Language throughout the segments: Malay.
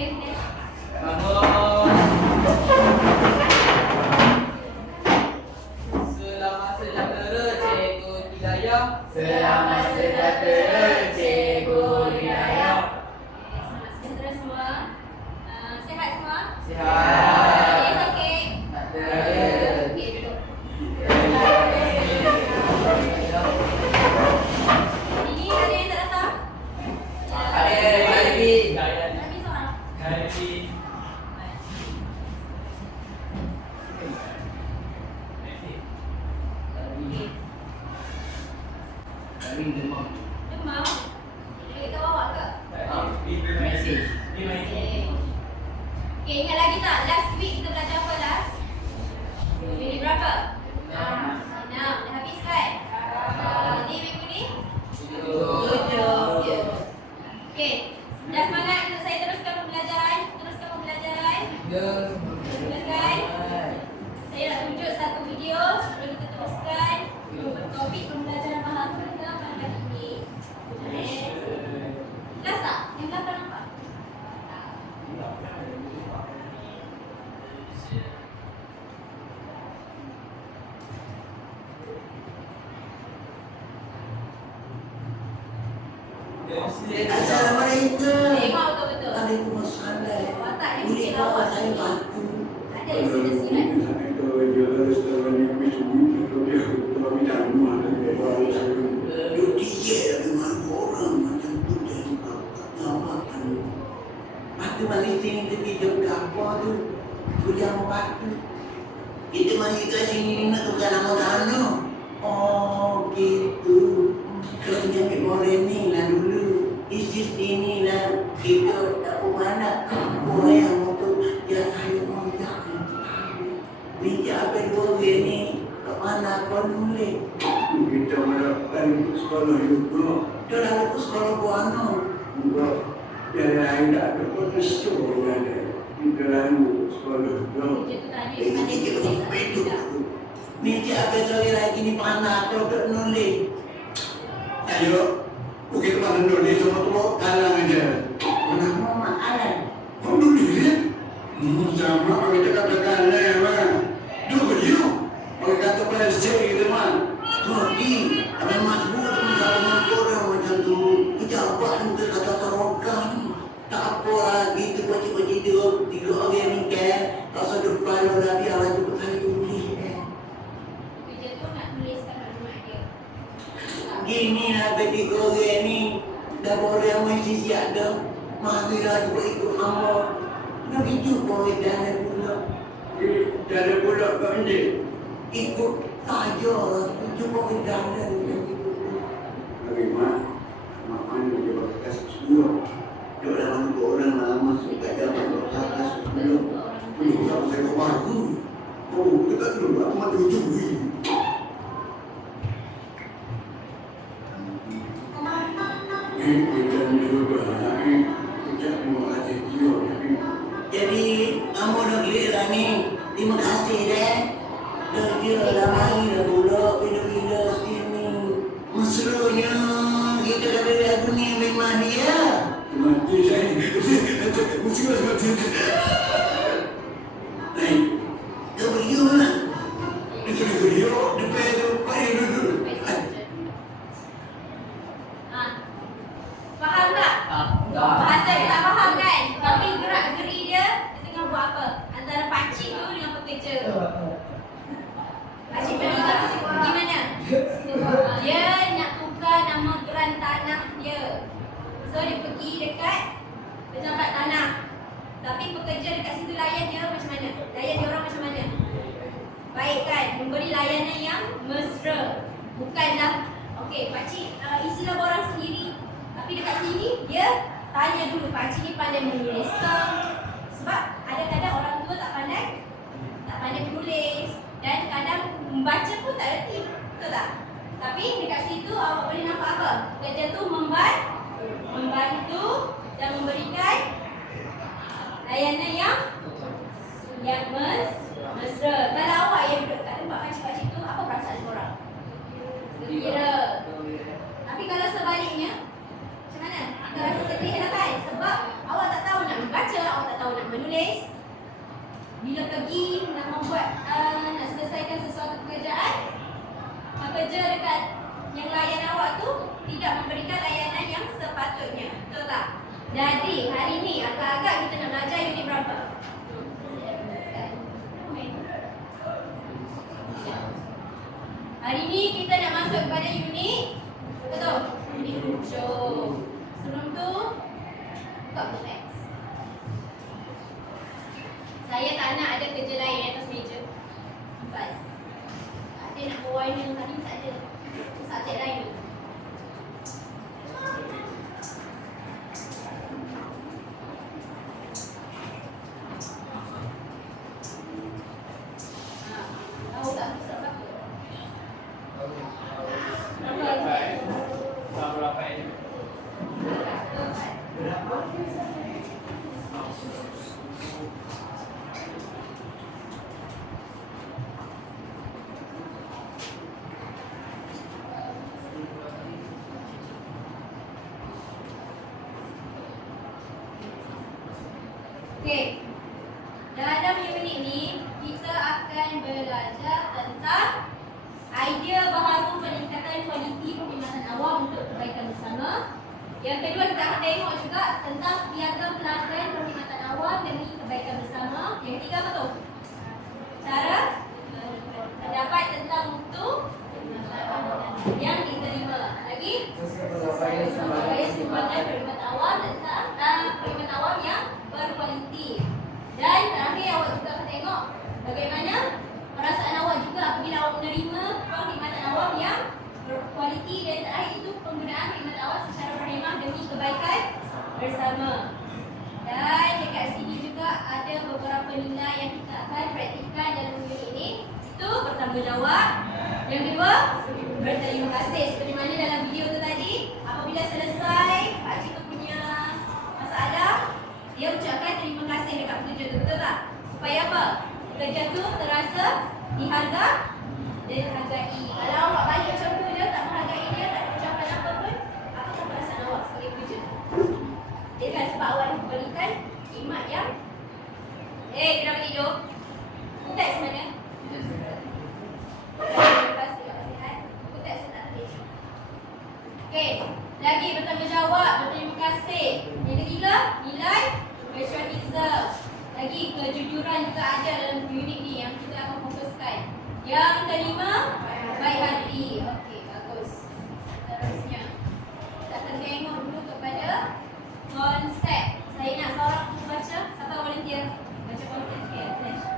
Bangun. Selamat sejahtera Cikgu Hidayah. Selamat sejahtera Cikgu Hidayah. Selamat sejahtera semua. Sihat semua? Sihat. Okey, okey. Ada. Okey, duduk. Ini ada yang tak datang? Ada lagi. Nabi seorang. Demam? Dia kata bawa ke? Mesej. Okey, ingat lagi tak? Last week kita belajar apa last? Minit berapa? 6. Dah habis kan? Ni minggu ni? 7. Okey. Dah semangat untuk saya teruskan pembelajaran? Teruskan. Saya nak tunjuk satu video sebelum kita teruskan topik pembelajaran bahasa kita pada hari ini. Jelas tak? Yang belakang nampak? Assalamualaikum. Tengok betul-betul. Waalaikumsalam. Watak dia Boleh mungkin bawa awak. saya bantu? Ada isi-isiran. Duk tiga dengan orang macam tu jadi tak makan. Batu Malaysia ni pergi jauh apa tu? Kuliah batu. Kita mari kat sini nak tukar nama dana. Oh gitu. Kalau nyamik boleh ni lah dulu. Isi sini lah. Kita tak bermana. Orang yang untuk yang saya montak. Bijak apa dua ni? Kat mana kau nulis? Kita mendapatkan sekolah juga. Dia dah lulus sekolah buana. Enggak. Yang lain tak ada profesor yang ada. Kita lalu sekolah juga. Dia tu tanya Ini kita kena peduk. Meja apa sekali lagi ni panah atau tak nulis. Ayo, bukit mana nulis sama tu kalang aja. Mana mama Alan. Kau nulis? Sama kita katakan lah. Dulu dia. Orang kata pasti gitu man. Rodi, apa masbuk tu misalnya orang macam tu. Pejabat ni bukan kata terokan. Tak apa lagi tu baca-baca dia. 3 orang ni kan. Tak sedar kepala lagi awak tu berkali tulis. Kerja tu nak tuliskan maklumat dia. Gini lah bagi orang ni. Dah boleh mesti siap dah. Marilah juga ikut hamba. Nak hidup boleh dah pula. Dari budak kat ni. Ikut saja lah. Cuma berjalan. Bagaimana? Makan dia pakai semua. Dua orang dua orang lama suka jalan berkas sebelum. Ini kalau saya kau baru. Oh, kita dulu aku mati ujung ni. Kita ni juga ni. Kita mau ada dia ni. Jadi, kamu dah gila ni. Terima kasih deh. Dah gila dah mari dah pula. Bila-bila sini. Mesranya. Kita kata lagu ni memang dia. Mati saya. Mesti mati. Hai. Dah beriu lah. Itu dia. Depan tu pakai dulu. Faham tak? Bahasa dia tak faham kan? Tapi gerak-geri dia tengah buat apa? Antara pakcik tu dengan pekerja. Pakcik pergi mana? Dia nak tukar nama geran tanah dia. So dia pergi dekat pejabat tanah. Tapi pekerja dekat situ layan dia macam mana? Layan dia orang macam mana? Baik kan? Memberi layanan yang mesra. Bukanlah, okey pakcik isilah borang sendiri. Tapi dekat sini dia tanya dulu pakcik ni pandai menulis ke? Sebab ada-kadang orang tua tak pandai menulis dan kadang membaca pun tak reti, betul tak? Tapi dekat situ awak boleh nampak apa? Kerja tu membantu dan memberikan layanan yang mesra. Kalau awak yang duduk kat tempat pakcik-pakcik tu, apa perasaan korang? Gembira. Tapi kalau sebaliknya, macam mana? Kita rasa sedih lah kan? Sebab awak tak tahu nak membaca, menulis. Bila pergi nak membuat nak selesaikan sesuatu pekerjaan, pekerja dekat yang layan awak tu tidak memberikan layanan yang sepatutnya. Betul tak? Jadi hari ni agak-agak kita nak belajar unit berapa? Hari ni kita nak masuk kepada unit, betul? Unit 7. Sebelum tu buka buku teks. Saya tak nak ada kerja lain di atas meja. Empat. Tak ada nak berwarna hari ni, tak ada. Subjek lain dulu. Tahu tak kisah berapa? Okey. Dalam unit ni kita akan belajar tentang idea baharu peningkatan kualiti perkhidmatan awam untuk kebaikan bersama. Yang kedua kita akan tengok juga tentang piagam pelanggan perkhidmatan awam demi kebaikan bersama. Yang ketiga apa tu? Cara pendapat tentang mutu yang diterima. Lagi? Sebagai sumbangan perkhidmatan awam tentang perkhidmatan awam yang berkualiti. Dan terakhir awak juga akan tengok bagaimana perasaan awak juga apabila awak menerima perkhidmatan awam yang berkualiti, dan terakhir itu penggunaan perkhidmatan awam secara berhemah demi kebaikan bersama. Dan dekat sini juga ada beberapa nilai yang kita akan praktikkan dalam unit ini. Itu bertanggungjawab. Yang kedua, berterima kasih. Seperti mana dalam video tu tadi, apabila selesai pakcik tu punya masalah, dia ucapkan terima kasih dekat pekerja tu, betul tak? Supaya apa? Pekerja tu terasa dihargai dan dihargai. Kalau awak balik macam tu je, tak menghargai dia, tak ucapkan apa pun, apakah perasaan awak sebagai pekerja? Dia kan sebab awak diberikan khidmat yang kenapa tidur? Teks mana? Terima kasih, awak sihat. Teks tak tulis. Okey, lagi bertanggungjawab, berterima kasih. Yang ketiga, nilai profesionalism. Lagi kejujuran juga ada dalam unit ni yang kita akan fokuskan. Yang kelima, baik hati. Okey, bagus. Seterusnya, kita akan tengok dulu kepada konsep. Saya nak seorang tu baca. Siapa volunteer? Baca konsep sikit. Flash.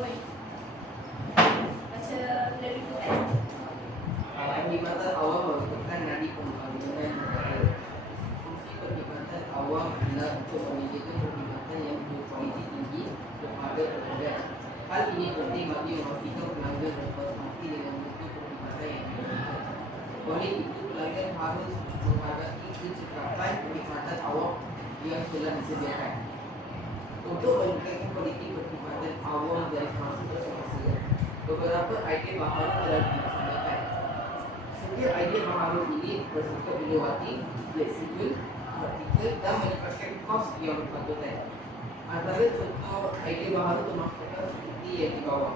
Boleh. Baca dari buku teks. Perkhidmatan awam merupakan nadi pembangunan negara. Fungsi perkhidmatan awam adalah untuk menyediakan perkhidmatan yang berkualiti tinggi kepada pelanggan. Hal ini penting bagi memastikan pelanggan dapat pasti dengan mutu perkhidmatan yang diberikan. Oleh itu, pelanggan harus menghargai kecekapan perkhidmatan awam yang telah disediakan. Untuk meningkatkan kualiti perkhidmatan awam dan masa semasa, beberapa idea baharu telah dilaksanakan. Setiap idea baharu ini bersifat inovatif, fleksibel, praktikal dan melibatkan kos yang berpatutan. Antara contoh idea baharu termasuklah seperti yang di bawah.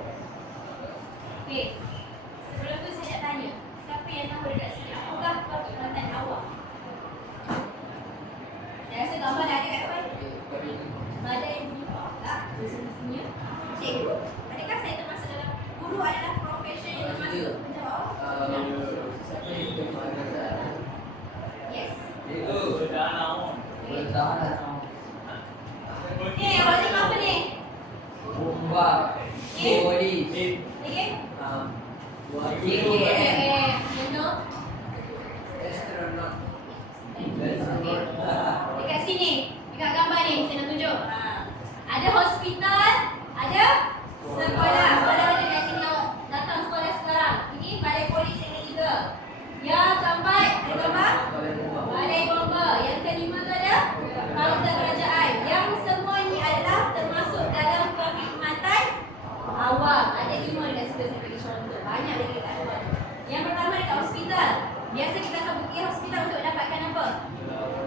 Okey. Sebelum tu saya nak tanya, siapa yang tahu dekat sini apakah perkhidmatan awam? Saya rasa gambar dah ada kat depan. Ada yang bunyi tak? Semestinya. Cikgu, adakah saya termasuk dalam guru adalah profession yang termasuk menjawab? Siapa yang berpengalaman? Yes. Itu sudah nak. Awak tengok apa ni? Bumbak. Body. Okay? You know? Astronaut. Dekat sini, dekat gambar ni saya nak tunjuk. Ada hospital, ada sekolah. Sekolah ada kat sini, awak datang sekolah sekarang. Ini balai polis yang ketiga. Yang keempat, ada gambar? Balai bomba. Yang kelima tu ada kaunter kerajaan. Yang semua ni adalah termasuk dalam perkhidmatan awam. Ada 5 dekat situ, saya bagi contoh. Banyak lagi dekat luar. Yang pertama dekat hospital. Biasa kita akan pergi hospital untuk dapatkan apa?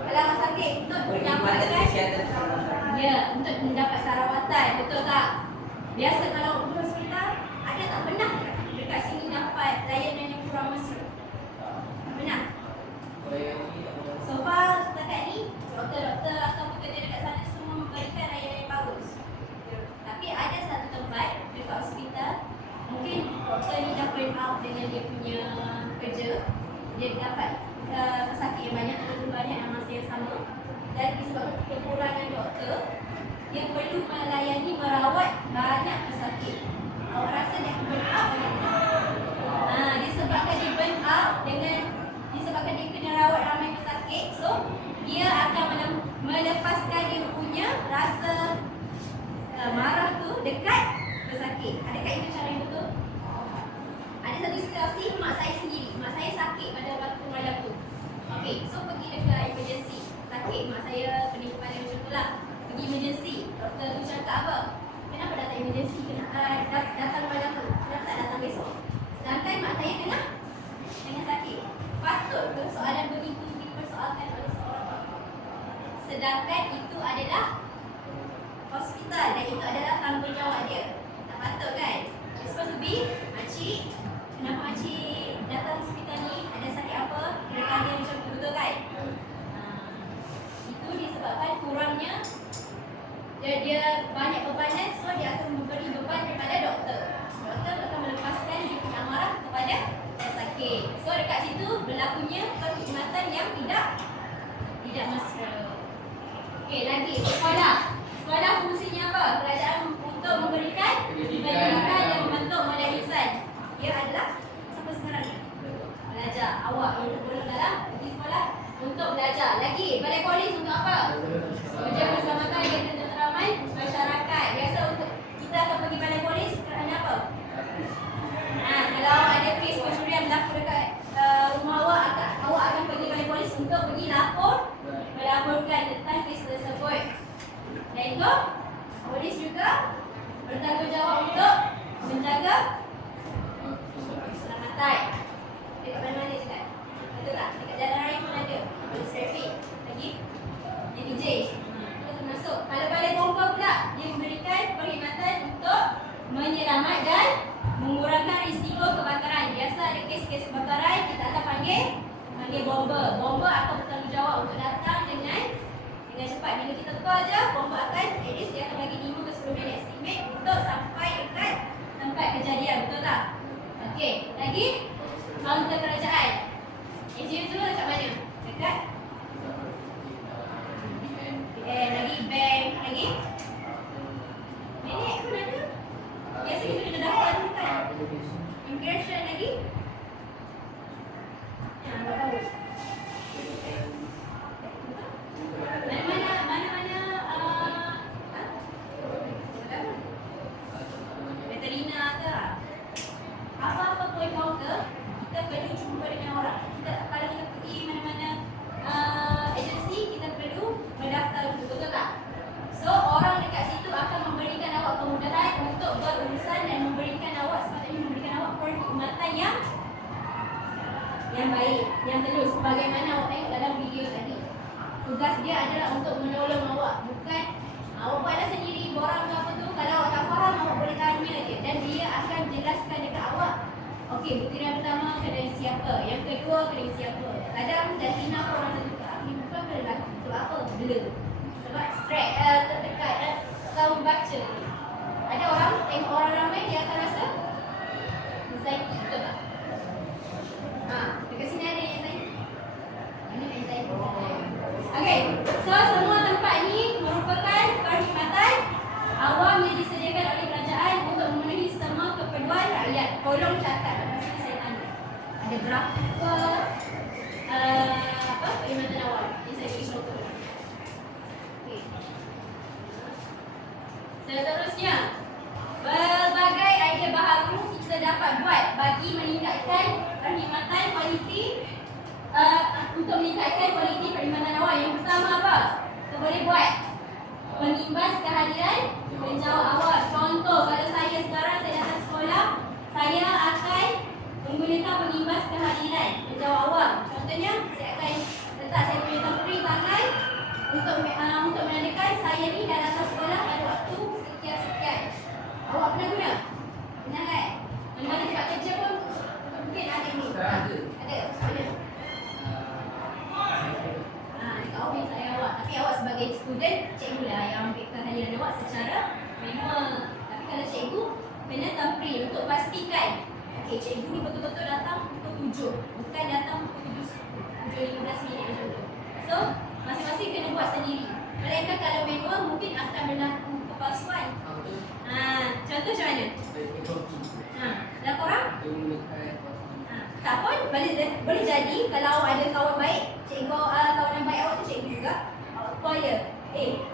Kalau sakit, untuk Perkhidmatan dapatkan kesihatan. Ya, untuk mendapat rawatan, betul tak? Biasa kalau urus hospital, ada tak pernah dekat sini dapat layanan yang kurang mesra? Tak pernah. So far, setakat ni, doktor-doktor atau pekerja dekat sana semua memberikan layanan yang bagus. Tapi ada satu tempat dekat hospital, mungkin doktor ni dah burn out dengan dia punya kerja. Dia dapat pesakit yang banyak, terlalu banyak yang masa yang sama. Dan disebabkan kekurangan doktor, dia perlu melayani, merawat banyak pesakit. Awak rasa dia burn out ke tak? Disebabkan dia burn out disebabkan dia kena rawat ramai pesakit, so dia akan melepaskan dia punya rasa marah tu dekat pesakit. Adakah itu cara yang betul? Ada satu situasi mak saya sendiri, mak saya sakit pada waktu malam tu. Okey, so pergi dekat emergency. Sakit mak saya pening kepala macam tu lah. Pergi emergency. Doktor tu cakap apa? Kenapa datang emergency? Datang malam tu. Kenapa tak datang besok? Sedangkan mak saya tengah sakit. Patut ke soalan begitu dipersoalkan oleh seorang doktor? Sedangkan itu adalah hospital dan itu adalah tanggungjawab dia. Tak patut kan? It's supposed to be, makcik, kenapa makcik datang hospital ni? Ada sakit apa? Rekan dia macam tu, betul kan? Itu disebabkan kurangnya dia banyak bebanan, so dia akan memberi beban kepada doktor. Doktor akan melepaskan dia punya amarah kepada pesakit. So dekat situ berlakunya perkhidmatan yang tidak mesra. Okey, lagi sekolah. Sekolah fungsinya apa? Kerajaan untuk memberikan pendidikan yang membentuk model insan. Dia adalah siapa sekarang ni? Belajar. Awak yang tergolong dalam pergi sekolah untuk belajar. Lagi, balai polis untuk apa? Kerja keselamatan dan ketenteraman masyarakat. Biasa untuk kita akan pergi balai polis kerana apa? Kalau ada kes pencurian berlaku dekat rumah awak akan pergi balai polis untuk pergi melaporkan tentang kes tersebut. Dan itu, polis juga bertanggungjawab untuk menjaga keselamatan. Dekat mana-mana cakap? Betul tak? Dekat jalan raya pun ada polis trafik. Lagi? NPJ. Itu termasuk. Kalau balai bomba pula, dia memberikan perkhidmatan untuk menyelamat dan mengurangkan risiko kebakaran. Biasa ada kes-kes kebakaran, kita akan panggil bomba. Bomba akan bertanggungjawab untuk datang dengan cepat. Bila kita call je, bomba akan at least dia akan bagi 5 ke 10 minit estimate untuk sampai dekat tempat kejadian. Betul tak? Okey, lagi kaunter kerajaan. NGO tu dekat mana? Dekat BN, lagi bank, lagi nenek pun ada. Biasa kita kena daftar tu kan? Immigration lagi? Ya, tak tahu. Veterina ke? Apa-apa point counter, kita perlu jumpa dengan orang. Kalau kita pergi mana-mana agensi, kita perlu mendaftar dulu, betul tak? So, orang dekat situ akan memberikan awak kemudahan untuk berurusan dan memberikan awak perkhidmatan yang baik, yang terus. Sebagaimana awak tengok dalam video tadi. Tugas dia adalah untuk menolong awak, bukan awak buatlah sendiri borang ke apa tu. Kalau awak tak faham, awak boleh tanya dia dan dia akan jelaskan dekat awak. Okey, bukti yang pertama kena siapa, yang kedua kena siapa. Kadang dah tina pun orang tentu ni bukan kena lelaki. Sebab apa? Bela. Sebab stress, tertekan dan tahu baca. Ada orang tengok orang ramai, dia akan rasa anxiety, betul tak? Dekat sini ada anxiety. Mana anxiety? Okey, so semua tempat ni merupakan perkhidmatan awam yang disediakan oleh kerajaan untuk memenuhi semua keperluan rakyat. Tolong catat, lepas ni saya tanya. Ada berapa perkhidmatan awam yang saya beri contoh? Okey. Seterusnya, berbagai idea baharu kita dapat buat bagi meningkatkan perkhidmatan kualiti untuk meningkatkan kualiti perkhidmatan awam. Yang pertama apa? Kita boleh buat mengimbas kehadiran penjawat awam. Contoh, kalau saya sekarang saya datang sekolah, saya akan menggunakan pengimbas kehadiran penjawat awam. Contohnya, saya akan letak saya punya temporary tangan untuk menandakan saya ni dah datang student, cikgu lah yang ambil kehadiran awak secara manual. Tapi kalau cikgu kena tampil untuk pastikan okey, cikgu ni betul-betul datang pukul 7, bukan datang pukul 7.15 macam tu. So, masing-masing kena buat sendiri. Melainkan kalau manual mungkin akan berlaku kepalsuan. Contoh macam mana? Dan korang? Tak pun boleh jadi kalau awak ada kawan baik, cikgu kawan yang baik awak tu cikgu juga. Awak call dia.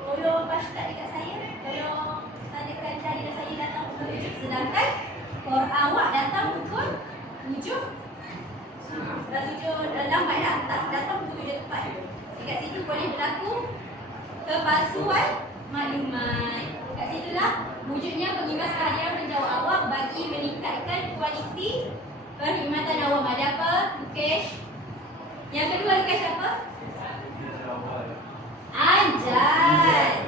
Tolong pass tak dekat saya. Tolong tanyakan kehadiran saya datang pukul 7. Sedangkan awak datang pukul 7. Lambat lah. Tak datang pukul 7 tepat. Dekat situ boleh berlaku kepalsuan maklumat. Kat situlah wujudnya pengimbas kehadiran penjawab awak bagi meningkatkan kualiti perkhidmatan awam. Ada apa? Lukesh. Yang kedua Lukesh apa? Anjal.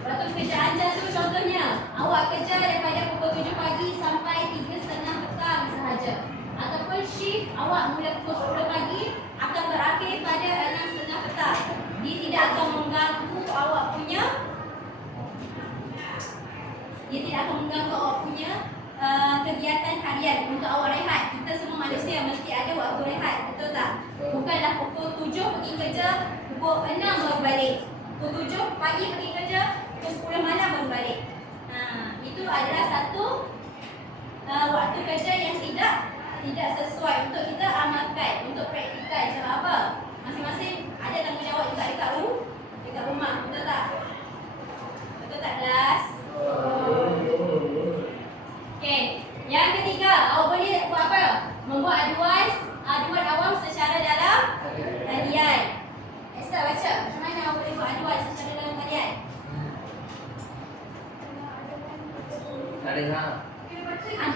Waktu kerja anjal tu contohnya awak kerja daripada pukul 7 pagi sampai 3.30 petang sahaja. Ataupun shift awak mula pukul 10 pagi akan berakhir pada 6.30 petang. Dia tidak akan mengganggu awak punya kegiatan harian untuk awak rehat. Kita semua manusia mesti ada waktu rehat, betul tak? Bukanlah pukul 7 pergi kerja, pukul 6 baru balik. Pukul 7 pagi pergi kerja, pukul 10 malam baru balik. Itu adalah satu waktu kerja yang tidak sesuai untuk kita amalkan, untuk praktikal. Sebab apa? Masing-masing ada tanggungjawab juga dekat rumah, betul tak? Betul tak kelas? Okey, yang ketiga, awak boleh buat apa? Membuat aduan awam secara dalam talian. Esther baca, macam mana awak boleh buat aduan secara dalam talian? Tak dengar.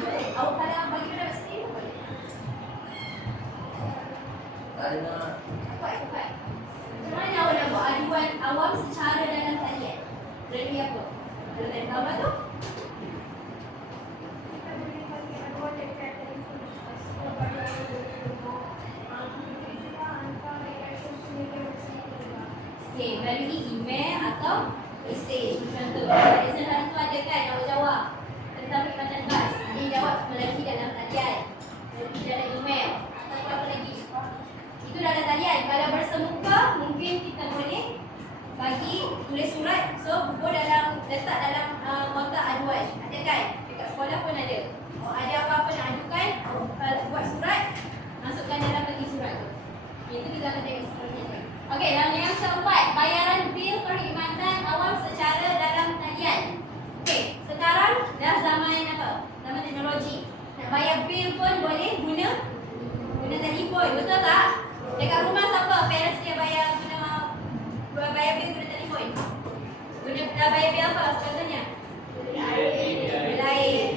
Boleh. Awak kalau bagi pendapat sendiri boleh. Tak dengar. Kuat. Macam mana awak nak buat aduan awam secara dalam talian? Melalui apa? Kalau tak tahu apa tu? Okey, melalui email atau mesej. Contoh, lesson hari tu ada kan awak jawab tentang perkhidmatan bas. Dia jawab melalui dalam talian, melalui dalam email atau apa lagi. Itu dalam talian. Kalau bersemuka, mungkin kita boleh bagi tulis surat. So, letak dalam kotak aduan. Ada kan? Dekat sekolah pun ada. Ada apa-apa nak adukan, buat surat, masukkan dalam peti surat tu. Itu juga akan tengok seperti itu. Okey, dan yang keempat, bayaran bil perkhidmatan awam secara dalam talian. Okey, sekarang dah zaman apa? Zaman teknologi. Nak bayar bil pun boleh guna telefon, betul tak? Dekat rumah siapa parents dia bayar bil guna telefon? Bayar bil apa contohnya? Air.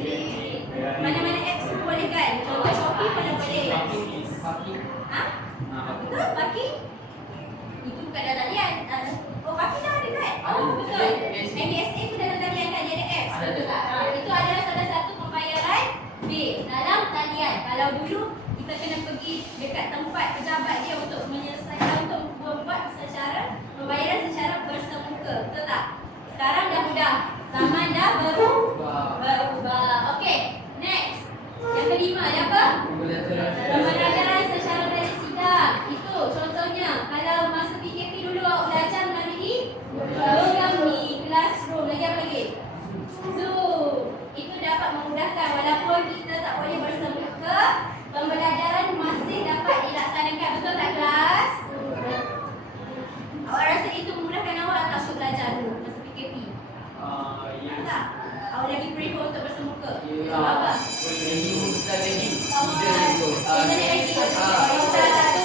Mana-mana apps pun boleh kan? Contoh Shopee pun dah boleh. Betul? Parking? Itu bukan dalam talian. Parking dah ada kan? Betul. NDSA pun dalam talian kan? Dia ada apps. Itu adalah salah satu pembayaran bil dalam talian. Kalau dulu kita kena pergi dekat tempat pejabat dia untuk menyelesaikan, untuk membuat pembayaran secara bersemuka. Betul tak? Sekarang dah mudah. Zaman dah berubah. Okey, next. Yang kelima ada apa? Pembelajaran secara telesidang. Itu contohnya kalau masa PKP dulu awak belajar melalui Google Meet, Classroom, lagi apa lagi? Zoom. Itu dapat memudahkan walaupun kita tak boleh bersemuka, pembelajaran masih dapat dilaksanakan. Betul tak kelas? Awak rasa itu memudahkan awak tak untuk belajar dulu masa PKP? Tak? Awak lagi prefer untuk bersemuka? Sebab apa? Internet lagi. Salah satu.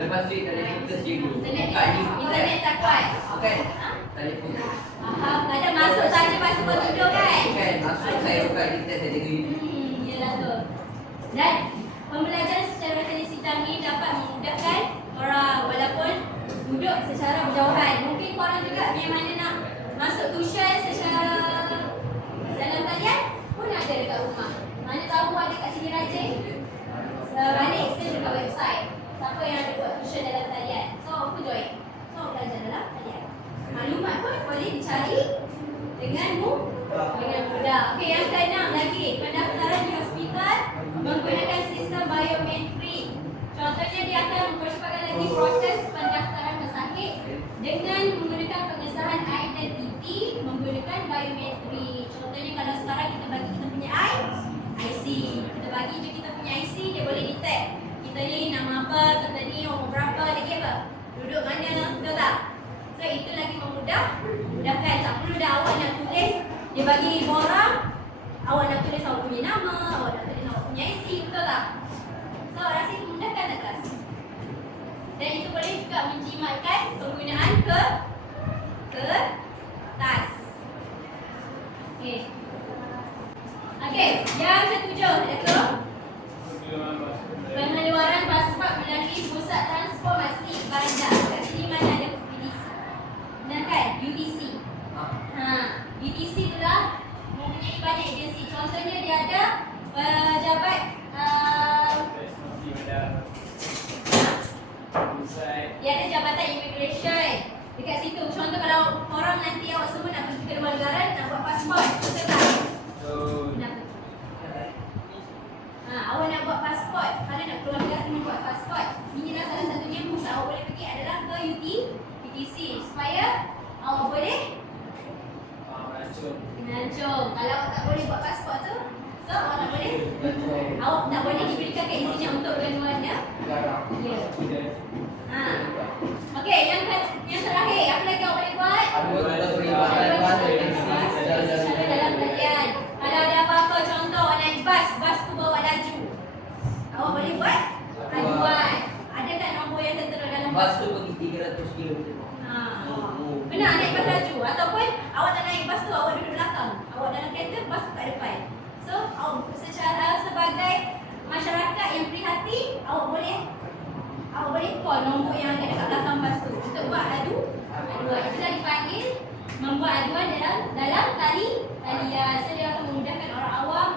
Lepas tu tak ada kita cikgu. Internet tak kuat. Bukan. Telefon. Ada masuk saja pas sebelum tidur kan? Bukan. Masuk saya buka internet saya dengar YouTube. Yalah tu. Dan pembelajaran secara telesidang ni dapat memudahkan orang walaupun duduk secara berjauhan. Mungkin korang juga yang mana nak masuk tuition secara dalam talian pun ada dekat rumah. Mana tahu ada kat sini rajin. Balik saya dekat website. Siapa yang ada buat tuition dalam talian. So, aku join. boleh dicari dengan mudah. Okey, yang keenam lagi, pendaftaran di hospital menggunakan sistem biometrik. Contohnya dia akan mempercepatkan lagi proses pendaftaran pesakit dengan menggunakan pengesahan identiti menggunakan biometrik. Contohnya kalau sekarang kita bagi kita punya IC, kita bagi je kita punya IC, dia boleh detect kita ni nama apa, kita ni umur berapa, lagi apa, duduk mana, betul tak? So itu lagi memudahkan. Tak perlu dah awak nak tulis, dia bagi borang, awak nak tulis awak punya nama, awak nak tulis awak punya IC, betul tak? So rasa itu memudahkan tak kelas? Dan itu boleh juga menjimatkan penggunaan kertas. Okey, yang ketujuh iaitu pengeluaran pasport melalui pusat transformasi bandar. Kat sini mana ada UTC? Benar kan? UTC. UTC itulah mempunyai banyak agensi. Contohnya dia ada pejabat dia ada jabatan immigration dekat situ. Contoh kalau orang nanti awak semua nak pergi ke luar negara nak buat pasport, betul tak? Awak nak buat pasport, kalau nak keluar negara kena buat pasport. Inilah salah satunya pusat awak boleh pergi adalah ke UTC supaya awak boleh melancong. Kalau awak tak boleh buat pasport tu, so awak tak boleh diberikan keizinan untuk keluar negara. Ya. Okey, yang terakhir, apa lagi awak boleh buat? Dalam talian. Kalau ada apa-apa, contoh naik bas tu bawa laju, awak boleh buat aduan. Ada kan nombor yang tertera dalam Bas tu pergi 300 km. Benar, naik bas laju. Ataupun awak tak naik bas tu, awak duduk belakang, awak dalam kereta, bas tu kat depan. So, awak sebagai masyarakat yang prihatin, awak boleh call nombor yang ada dekat belakang bas tu untuk buat aduan. Itulah dipanggil membuat aduan dalam talian. So dia akan memudahkan orang awam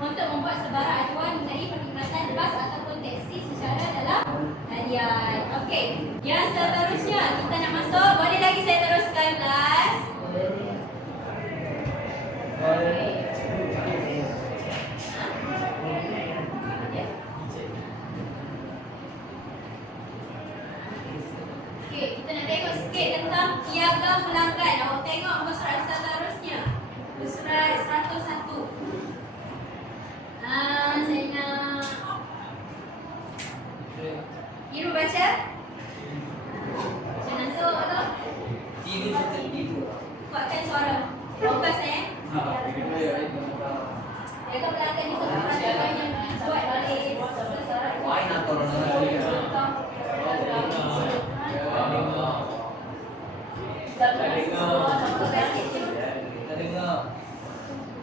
untuk membuat sebarang aduan mengenai perkhidmatan bas ataupun teksi secara dalam talian. Okey, yang seterusnya kita nak masuk. Boleh lagi saya teruskan kelas? Kita nak tengok sikit tentang piagam pelanggan. Awak tengok muka surat seterusnya. Surat 101. Saya nak Iru baca. Macam ngantuk tu. Kuatkan suara. Fokus piagam pelanggan ni satu peraturan yang buat oleh Why nak tolong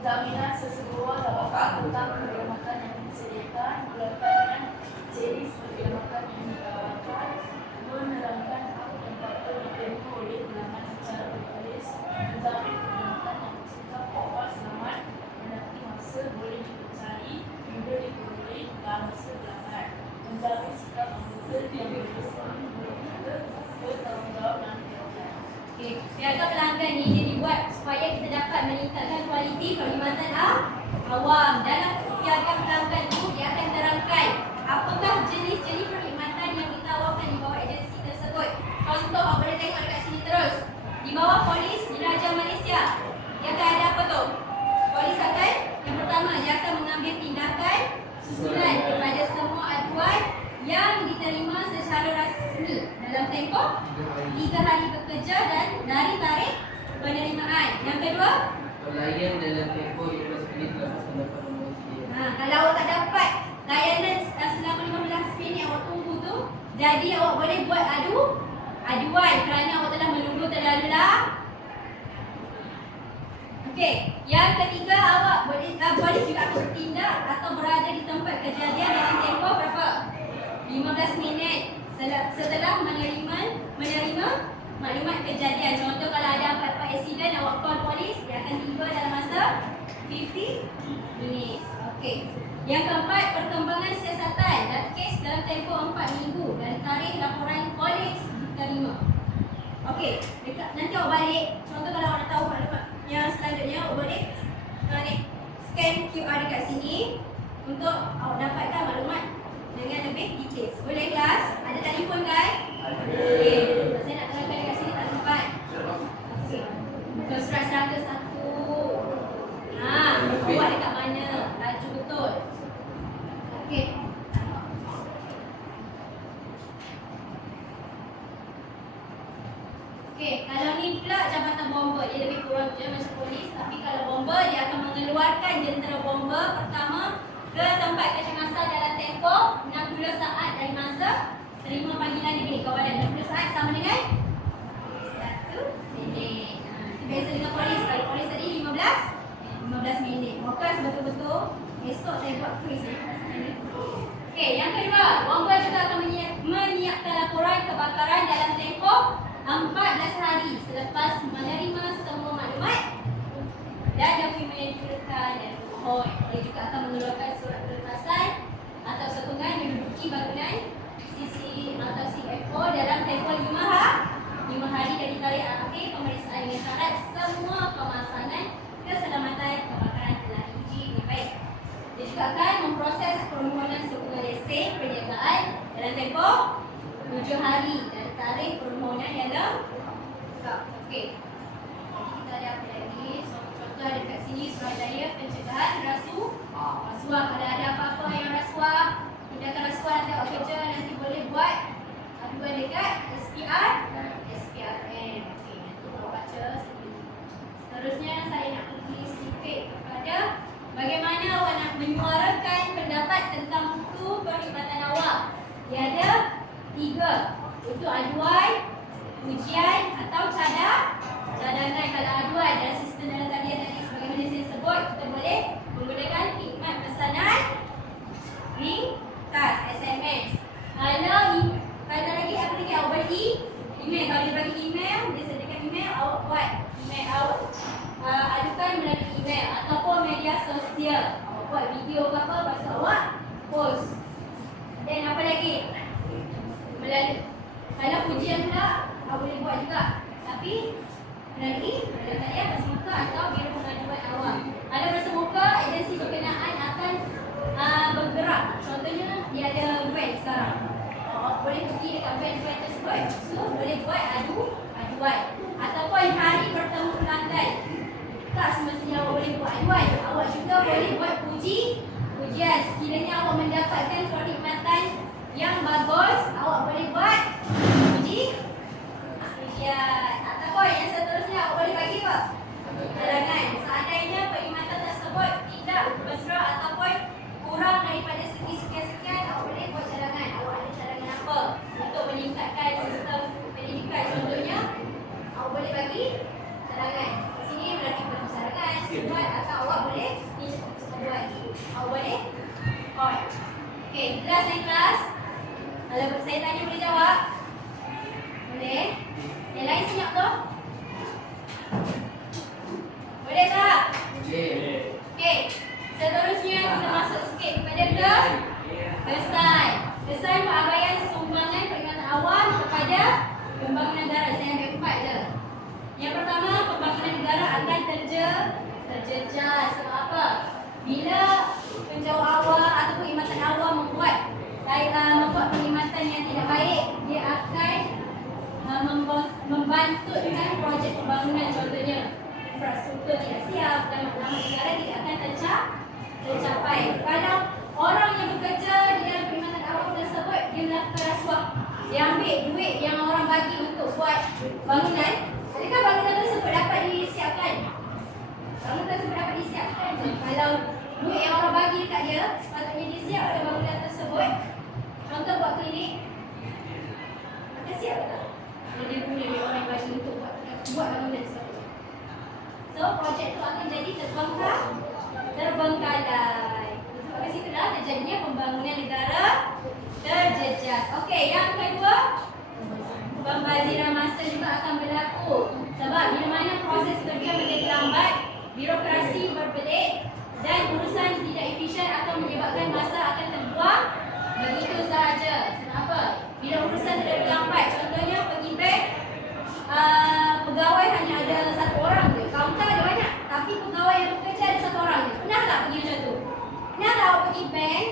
jaminan sesebuah dapat tentang harga makan yang disediakan, melakukan dengan jadi seperti makan yang ditawarkan, menerangkan apa yang patut diterima oleh pelanggan secara tertulis, menjamin kebenaran yang bersifat awal selamat, menanti masa boleh dipercayai, mudah diperoleh dan masa pelanggan, menjamin sikap anggota yang berislam bertanggungjawab dan bertanggungjawab. Piagam pelanggan ni dia dibuat supaya kita dapat meningkatkan kualiti perkhidmatan awam. Dalam piagam pelanggan tu dia akan terangkan apakah jenis-jenis perkhidmatan yang ditawarkan di bawah agensi tersebut. Contoh awak boleh tengok dekat sini terus. Di bawah Polis Diraja Malaysia, dia akan ada apa tu? Polis akan, yang pertama dia akan mengambil tindakan susulan kepada semua aduan yang diterima secara rasmi dalam tempoh 3 hari bekerja dan dari tarikh penerimaan. Yang kedua, pelayan dalam tempoh 15 minit lepas mendapat notifikasi. kalau awak tak dapat layanan selama 15 minit awak tunggu tu, jadi awak boleh buat aduan kerana awak telah menunggu terlalu lama. Okey, yang ketiga, awak polis juga akan bertindak atau berada di tempat kejadian dalam tempoh berapa? 15 minit setelah menerima maklumat kejadian. Contoh kalau ada apa-apa accident, awak call polis, dia akan tiba dalam masa 50 minit. Okey. Yang keempat, perkembangan siasatan dan kes dalam tempoh 4 minggu dari tarikh laporan polis diterima. Okey, nanti awak balik dekat sini untuk awak dapatkan maklumat dengan lebih details. Boleh kelas? Ada telefon kan? Okey. Saya nak terangkan dekat sini tak sempat. Okey. Untuk surat 101. Awak dekat mana? Laju betul. Okey. Okey, kalau ni pula jabatan bomba, dia lebih kurang je macam polis, tapi kalau bomba dia akan mengeluarkan jentera bomba pertama ke tempat kecemasan dalam tempoh 60 saat dari masa terima panggilan di bilik kawalan. 60 saat sama dengan 1 minit. Itu beza dengan polis. Kalau polis tadi 15 minit. Fokus betul-betul. Esok saya buat quiz ni. Okey, yang kedua, bomba juga akan menyiapkan laporan kebakaran dalam tempoh 14 hari selepas menerima semua maklumat dan dokumen yang diperlukan dan mohon. Dia juga akan mengeluarkan surat pelepasan atau sokongan menduduki bangunan CC atau CFO dalam tempoh 5 hari dari tarikh akhir pemeriksaan dengan syarat semua pemasangan keselamatan kebakaran telah diuji dengan baik. Dia juga akan memproses permohonan sokongan lesen perniagaan dalam tempoh 7 hari dari tarikh permohonan yang lengkap. Okey. Kita ada apa lagi? Contoh dekat sini Suruhanjaya pencegahan rasuah. Kalau ada apa-apa yang rasuah, tindakan rasuah nanti awak kerja nanti boleh buat aduan dekat SPRM. Okey, nanti awak baca sendiri. Seterusnya saya nak pergi sedikit kepada bagaimana awak nak menyuarakan pendapat tentang buku perkhidmatan awak. Dia ada 3, iaitu aduan, ujian atau cadangan. Kalau aduan dalam sistem dalam talian tadi sebagaimana saya sebut, kita boleh menggunakan khidmat pesanan ringkas SMS. Kalau lagi apa lagi awak bagi email. Kalau dia bagi email, dia sediakan email, awak buat email awak adukan melalui email ataupun media sosial. Awak buat video ke apa, lepas tu awak post. Dan apa lagi? Melalui kalau ujian pula awak boleh buat juga, tapi melalui talian bersemuka atau biro pengaduan awak. Kalau bersemuka, agensi berkenaan akan bergerak. Contohnya dia ada van sekarang. Awak boleh pergi dekat van tersebut, so boleh buat aduan. Ataupun hari bertemu pelanggan, tak semestinya awak boleh buat aduan. Awak juga boleh buat ujian. Sekiranya awak mendapatkan perkhidmatan yang bagus, awak boleh buat ujian. Ataupun yang seterusnya awak boleh bagi apa? Cadangan. Seandainya perkhidmatan tersebut tidak mesra ataupun kurang daripada segi sekian-sekian, awak boleh buat cadangan. Awak ada cadangan apa untuk meningkatkan sistem pendidikan? Contohnya, awak boleh bagi cadangan. Di sini berarti bagi cadangan, buat atau awak boleh buat. Awak boleh on. Okey, kelas yang kelas. Kalau saya tanya boleh jawab? Boleh? Yang lain senyap tu? Boleh tak? Boleh. Okey, seterusnya kita masuk sikit kepada kesan. Kesan pengabaian sumbangan perkhidmatan awam kepada pembangunan negara. Saya ambil 4 je. Yang pertama, pembangunan negara akan terjejas. Sebab apa? Bila penjauh awam atau perkhidmatan awam membuat perkhidmatan yang tidak baik, dia akan membantu dengan projek pembangunan. Contohnya infrastruktur tidak siap dan matlamat negara tidak akan tercapai. Kalau orang yang bekerja di dalam perkhidmatan awam tersebut, dia melakukan rasuah, dia ambil duit yang orang bagi untuk buat bangunan, adakah bangunan tersebut dapat disiapkan? Bangunan tersebut dapat disiapkan. Kalau duit yang orang bagi dekat dia, sepatutnya disiap oleh bangunan tersebut. Contoh buat klinik, maka siap tak? Dia punya duit orang yang bagi untuk buat bangunan tersebut. So, projek itu akan jadi terbengkalai. Sebab situlah terjadinya pembangunan negara terjejas. Okey, yang kedua, pembaziran masa juga akan berlaku. Sebab bila mana proses kerja menjadi lambat, birokrasi berbelit dan urusan tidak efisien atau menyebabkan masa akan terbuang begitu sahaja. Kenapa? Bila urusan terlalu lambat, contohnya pergi bank, pegawai hanya ada 1 orang je. Kaunter ada banyak, tapi pegawai yang bekerja ada 1 orang je. Pernah tak pergi macam tu? Pernah tak awak pergi bank,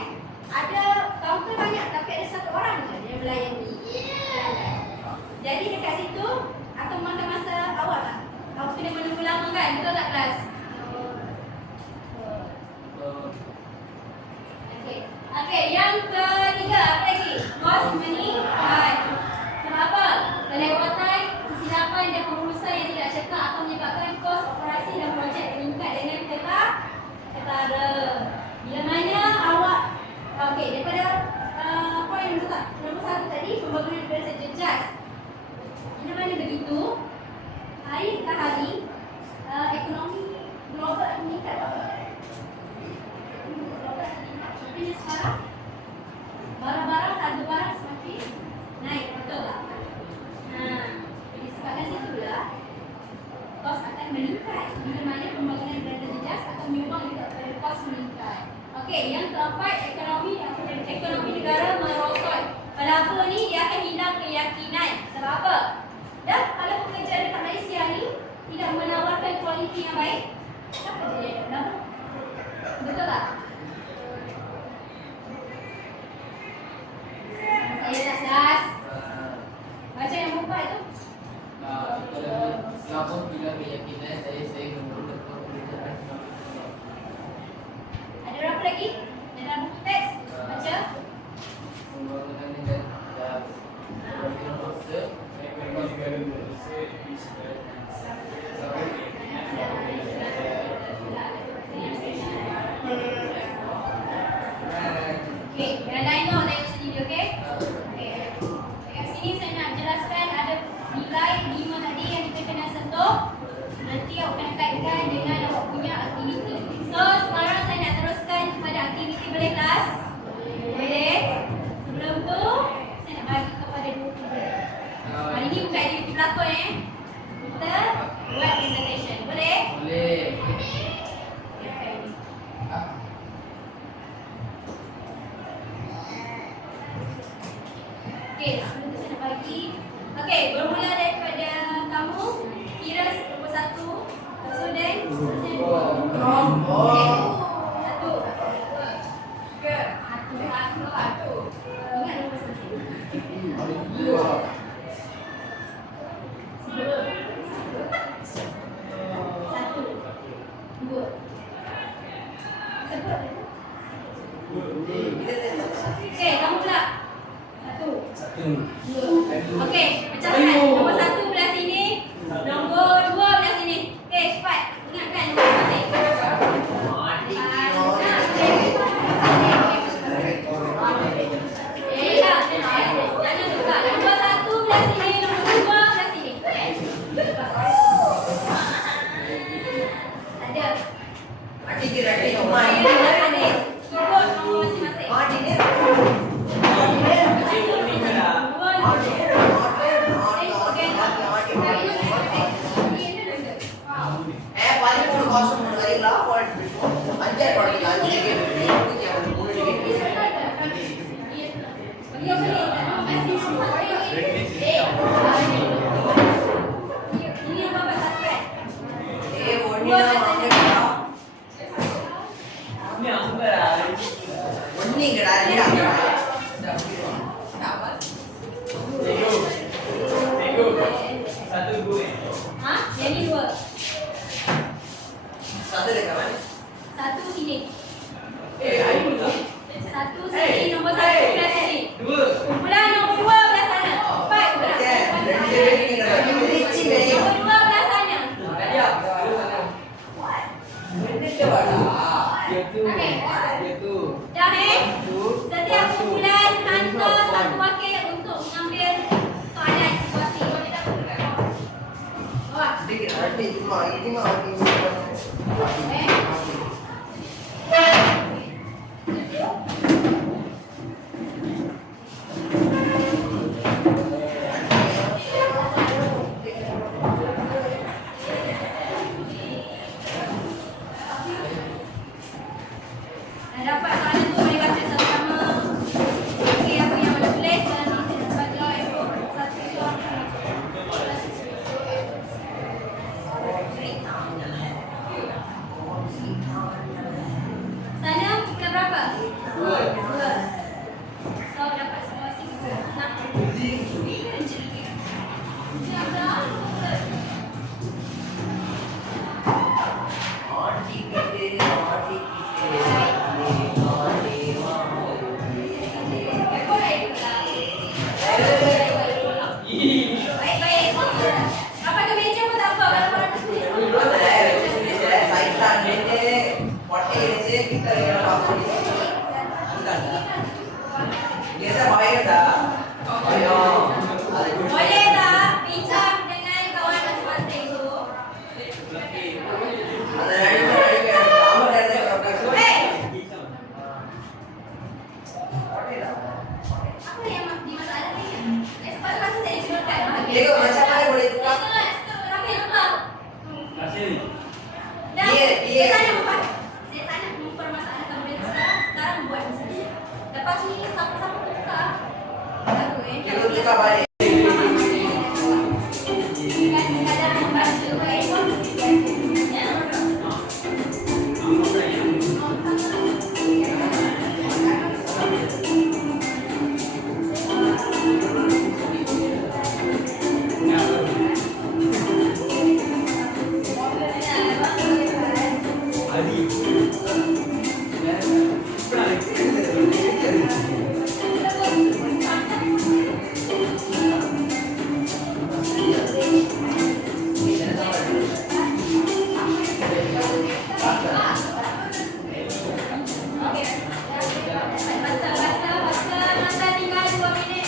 ada kaunter banyak tapi ada satu orang je yang melayani. Jadi dekat situ, akan makan masa awak tak? Awak kena menunggu lama kan? Betul tak kelas? Okey, yang ketiga apa lagi? Kos meningkat. Sebab apa? Kelewatan, kesilapan dan pengurusan yang tidak cekap akan menyebabkan kos operasi dan projek meningkat dengan ketara. Bila mana awak daripada poin nombor satu tadi, pembangunan negara sejejas. Bila mana begitu, hari ke hari ekonomi global akan meningkat. Tapi sekarang barang-barang, harga barang semakin naik, betul tak? Jadi sebabkan situlah kos akan meningkat. Bila mana pembangunan negara sejejas akan menyumbang juga kepada kos meningkat. Okey, yang keempat, ekonomi negara merosot. Pada apa ni, dia akan hilang keyakinan. Sebab apa? Dah kalau pekerja dekat Malaysia ni tidak menawarkan kualiti yang baik, siapa dia yang dapat? Betul tak? Saya tak jelas. Baca yang buka itu. Selama hilang keyakinan, saya menurut pekerjaan. Ada berapa lagi? Dalam buku teks? Baca. Pembangunan negara Okey, yang lain tu tengok sendiri, okey? Okey. Dekat sini saya nak jelaskan ada nilai 5 tadi yang kita kena sentuh. Nanti awak kena kaitkan dengan awak punya aktiviti. So, sekarang saya nak teruskan kepada aktiviti, boleh kelas? Boleh. Sebelum tu, saya nak bagi kepada dua kita. Hari ni bukan aktiviti pelakon Kita buat presentation. Boleh? Boleh. Okey, sebelum tu saya nak bagi. Okey, bermula daripada kamu. Kira nombor 1. So then, satu. Satu. Ingat nombor masing-masing. Satu. Dua. Sebut. Okey, kamu pula. Satu. Dua. Okey, pecahkan. Nombor 1 belah sini. Nombor 2 belah sini. Okey, cepat. Ingatkan nombor masing-masing. Jangan tukar. Nombor 1 belah sini. Nombor 2 belah sini. Ada. Ikut nombor masing-masing. Yang ni 2. Satu sini. Satu sini, nombor 1 belah sini. Pula nombor 2 belah sana. 4 belah sana. Nombor 2 belah sana. Okey. Dah setiap bulan hantar satu wakil untuk mengambil soalan situasi. Dapat soalan tu boleh baca sama-sama. Okey, apa yang boleh tulis dan nanti saya nak bagi satu soalan. tukar balik. Kan kadang membaca handphone. Ya. Masa tinggal 2 minit.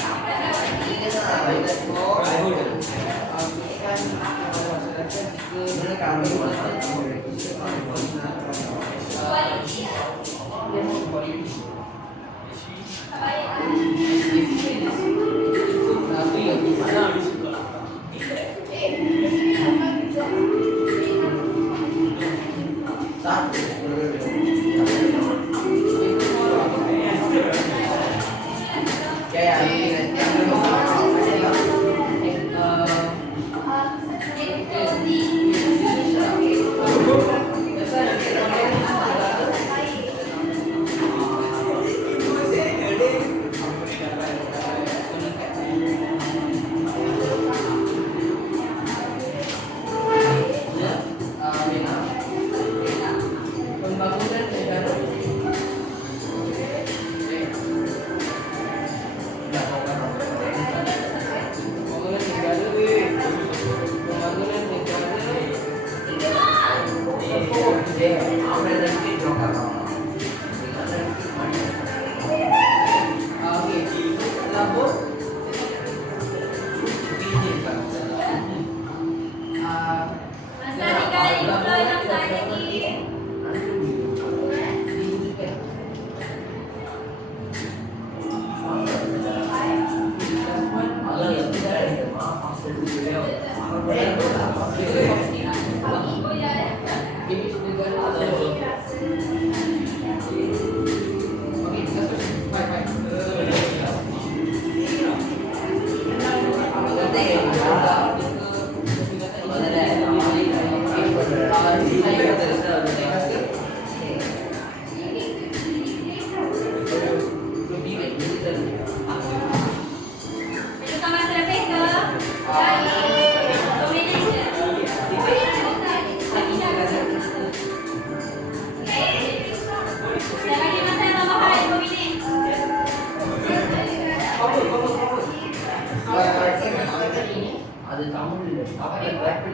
Pembangunan negara. Pembangunan negara. Pembangunan negara. Okey, labur. Masa tinggal 56 saat lagi. Itu masa lebih ke? Ada tamu ni. Apa yang berapa?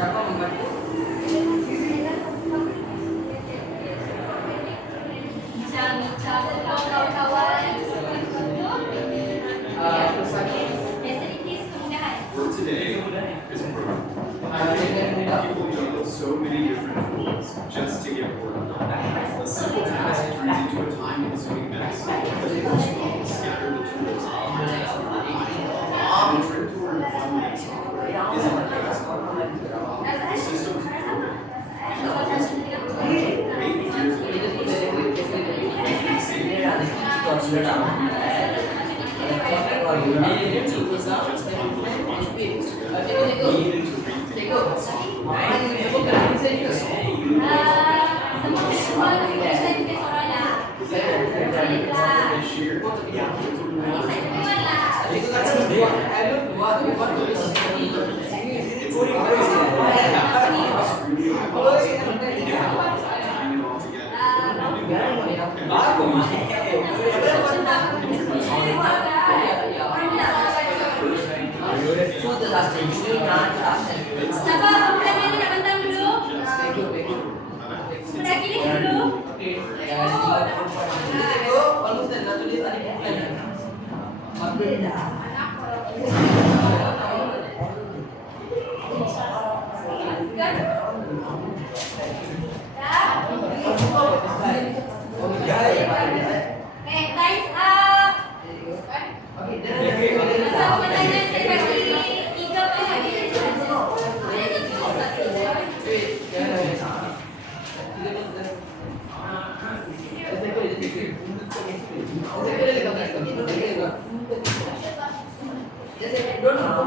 Dapat membantu. For today is people juggle so many different tools just to get work done. A simple task turns into a time-consuming mess because they first of all scatter the tools off the desk over time. The trick to learn fundamental software isn't a task. The system is programmed. Maybe years Siapa pemudanya ni nak bentang dulu? Pendaki ni dulu. Times up. Masa pemudanya saya bagi 3 pagi saja.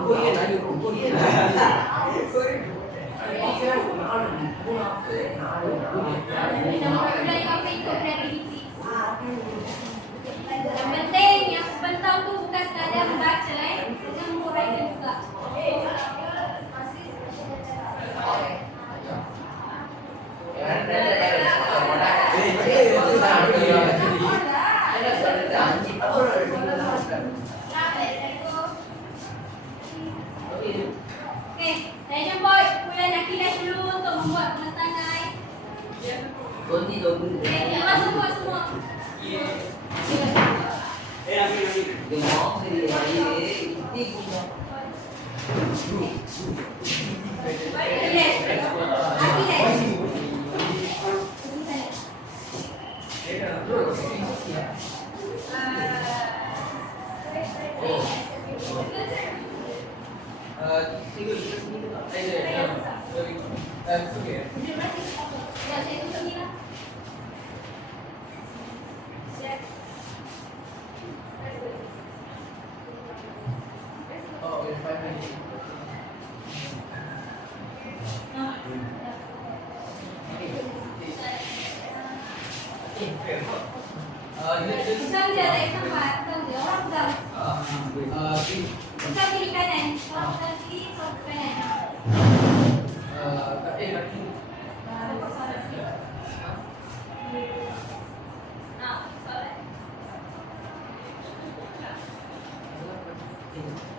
Korean ada Korean. Nama budak yang apa ikut kreativiti. Yang penting yang penting tu bukan sekadar membaca dengan menguraikan juga. Okey, saya jemput Puan Akilah dulu untuk membuat penetangan. Konti 20. Okey, semua. Tengok sini ini punya. Bukan dia tak sampai, bukan dia orang bukan. Bukan kiri kanan, orang bukan kiri, orang kanan.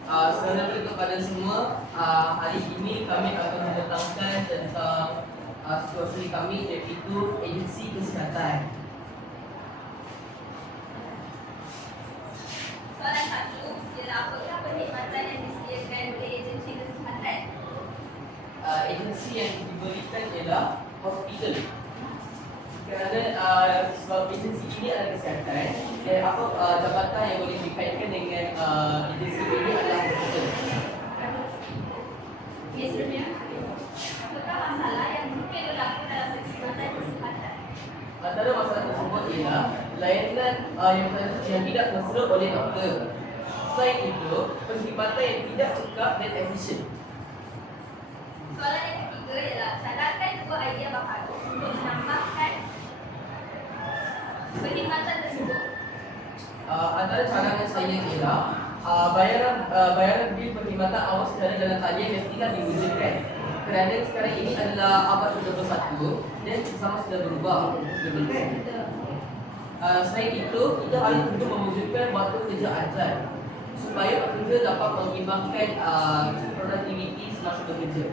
Assalamualaikum kepada semua. Hari ini kami akan menetapkan tentang situasi kami, iaitu agensi kesihatan. Soalan satu, ialah apakah perkhidmatan yang disediakan oleh agensi kesihatan? Agensi yang diberikan ialah hospital. Kerana sebab agensi ini adalah kesihatan, dan apa jabatan yang boleh dikaitkan dengan agensi ini adalah hospital. Biasanya, apakah masalah yang mungkin berlaku dalam perkhidmatan kesihatan? Antara masalah tersebut ialah layanan yang tidak mesra oleh doktor. Selain itu, perkhidmatan yang tidak cekap dan efisien. Soalan yang ketiga ialah cadangkan sebuah idea baharu untuk menambahkan perkhidmatan tersebut. Antara cadangan saya ialah bayaran bil perkhidmatan awal secara jalan talian yang tidak diwujudkan. Kerana sekarang ini adalah abad ke-21 dan sama sudah berubah. Betul kan? Selain itu, kita harus untuk mewujudkan waktu kerja ajar supaya pekerja dapat mengimbangkan produktiviti semasa bekerja.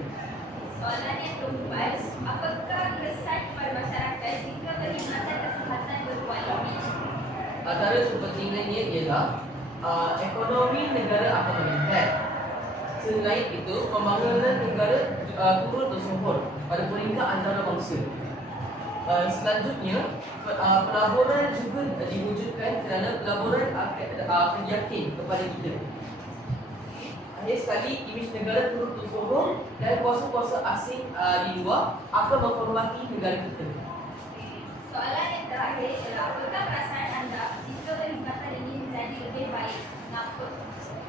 Soalan yang keempat, apakah kesan kepada masyarakat jika perkhidmatan kesihatan berkualiti? Antara kepentingannya ialah ekonomi negara akan meningkat. Selain itu, pembangunan negara turut bersohor pada peringkat antarabangsa. Selanjutnya, pelaburan juga diwujudkan kerana pelaburan akan yakin kepada kita. Akhir sekali, imej negara turut bersohor dan kuasa-kuasa asing di luar akan menghormati negara kita. Soalan yang terakhir ialah apakah perasaan anda jika perkhidmatan ini menjadi lebih baik? Kenapa?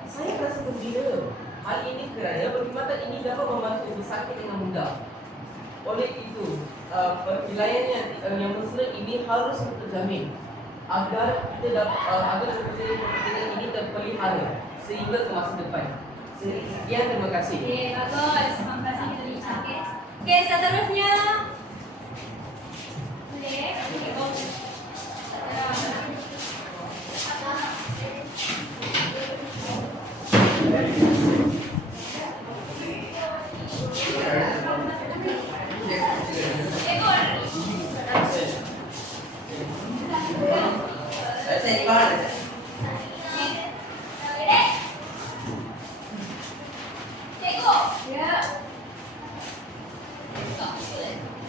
Saya rasa gembira. Hal ini kerana perkhidmatan ini dapat membantu pesakit dengan mudah. Oleh itu, pilihan yang mesra ini harus terjamin agar kita dapat agar kepentingan ini terpelihara sehingga ke masa depan. Sekian, terima kasih. Okey, bagus. Terima kasih kita lihat. Okey, seterusnya. Boleh? Okey, Saya di mana?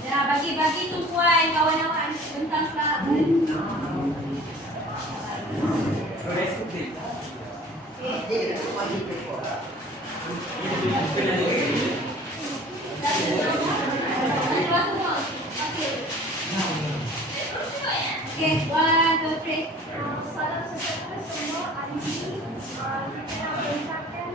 Ya, bagi-bagi tumpuan kawan-kawan tentang kelab. Okay, 1, 2, 3. Salam sejahtera semua. Hari ini kita nak berbincangkan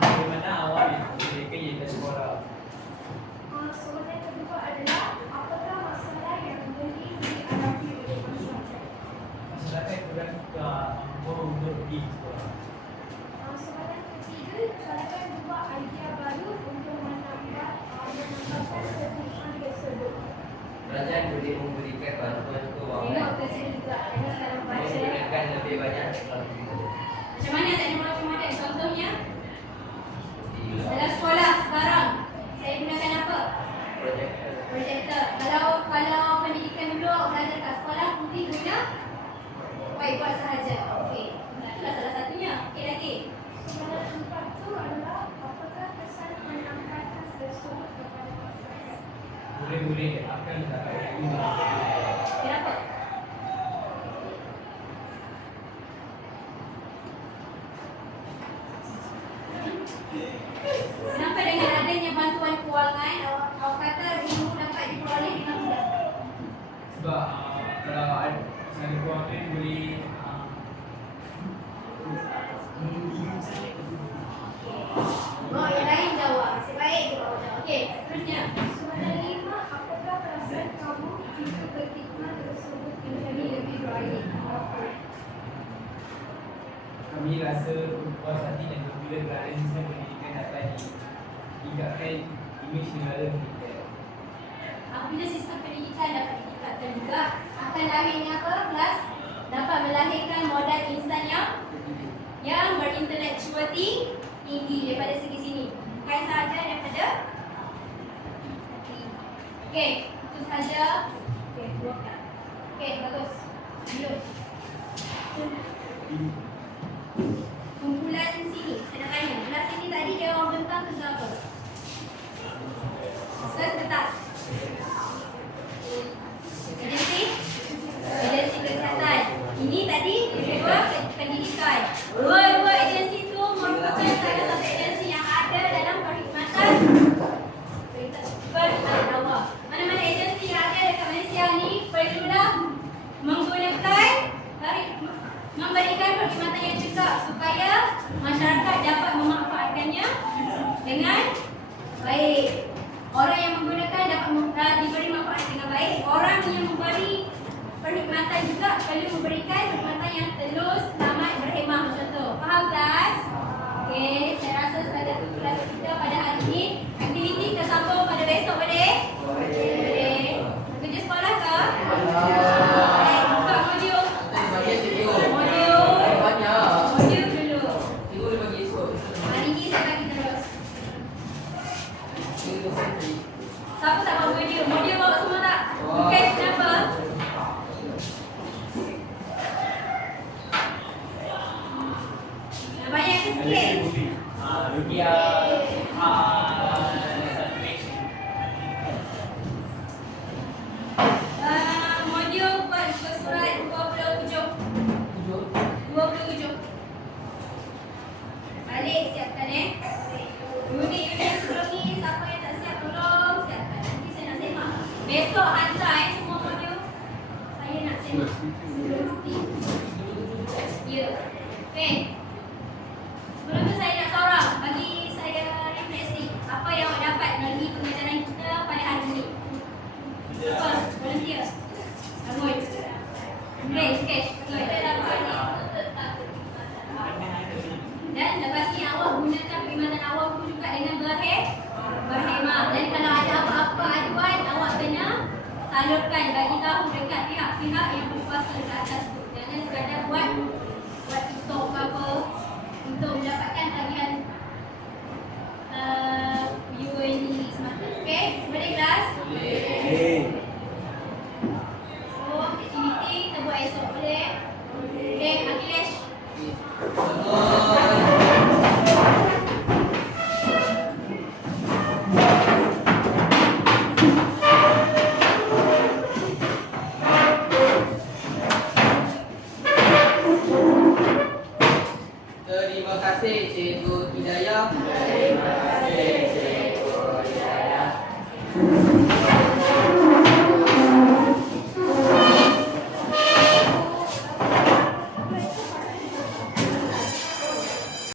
Bagaimana awak memiliki kerja sekolah? Soalan kedua adalah apakah masalah yang boleh dihadapi oleh masyarakat? Masyarakat kurang mampu untuk pergi sekolah. Soalan ketiga, carikan dua idea baru untuk menambahkan kebutuhan tersebut. Kerajaan boleh memberikan bantuan kewangan Tengok ke sini juga. Jangan sekarang baca. menggunakan lebih banyak teknologi Macam mana teknologi moden? Contohnya, dalam sekolah sekarang, saya gunakan apa? projektor. Projector. Kalau pendidikan dulu belajar kat sekolah, mungkin guna whiteboard sahaja. Okey. Itulah salah satunya. Okey lagi. Soalan empat tu adalah apakah kesan penangkatan tersebut kepada masyarakat? Boleh-boleh akan dapat ilmu. Kenapa? Kenapa dengan adanya bantuan kewangan, awak kata ilmu dapat diperoleh dengan mudah? Sebab kalau ada sana kewangan boleh Oh, yang lain jawab. Nasib baik je awak jawab. Okey, seterusnya. Soalan lima, apakah perasaan kamu jika perkhidmat tersebut menjadi lebih baik? kami rasa puas hati dan gembira kerana sistem pendidikan dapat ditingkatkan imej negara kita. Apabila sistem pendidikan dapat ditingkatkan juga, akan lahirnya apa? Kelas dapat melahirkan modal insan yang berintelektualiti tinggi daripada segi sini. Bukan sahaja daripada okey, itu sahaja. Okey, dua perak. Okey, bagus. Belum. Kumpulan sini, saya nak tanya. Kelas sini tadi dia orang bentang ke apa? Kelas ketat. Agensi kesihatan. Ini tadi kedua pendidikan. Dua agensi tu merupakan salah satu agensi yang ada dalam perkhidmatan awam. Mana-mana agensi yang ada dekat Malaysia ni perlulah menggunakan memberikan perkhidmatan yang cekap supaya masyarakat dapat memanfaatkannya dengan baik. Orang yang menggunakan dapat diberi manfaat dengan baik. Orang yang memberi perkhidmatan juga perlu memberikan perkhidmatan yang telus, selamat, berhemah macam tu. Faham kelas? Okey, saya rasa sekadar itu kelas kita pada hari ini. Aktiviti kita sambung pada besok boleh? Boleh. Kerja sekolah ke? Baik, buka modul. Modul dulu. Hari ini saya bagi terus. Siapa tak bawa modul? Modul bawa semua tak? Bukan kenapa? Nak banyak ke sikit? Rupiah Modul buat muka surat 27. Balik siapkan unit-unit sebelum ni siapa yang tak siap tolong siapkan. Nanti saya nak semak. Besok hantar semua modul. Saya nak semak sebelum nanti. Ya. Okay. Sebelum tu saya nak seorang bagi saya refleksi apa yang awak dapat melalui pengajaran kita pada hari ini. Apa? Volunteer. Amun. Okay. Kita dapat ni. Dan lepas ni awak gunakan perkhidmatan awak pun juga dengan berhemah. Dan kalau ada apa-apa aduan, awak kena salurkan, bagi tahu dekat pihak-pihak yang berkuasa ke atas tu. Jangan sekadar buat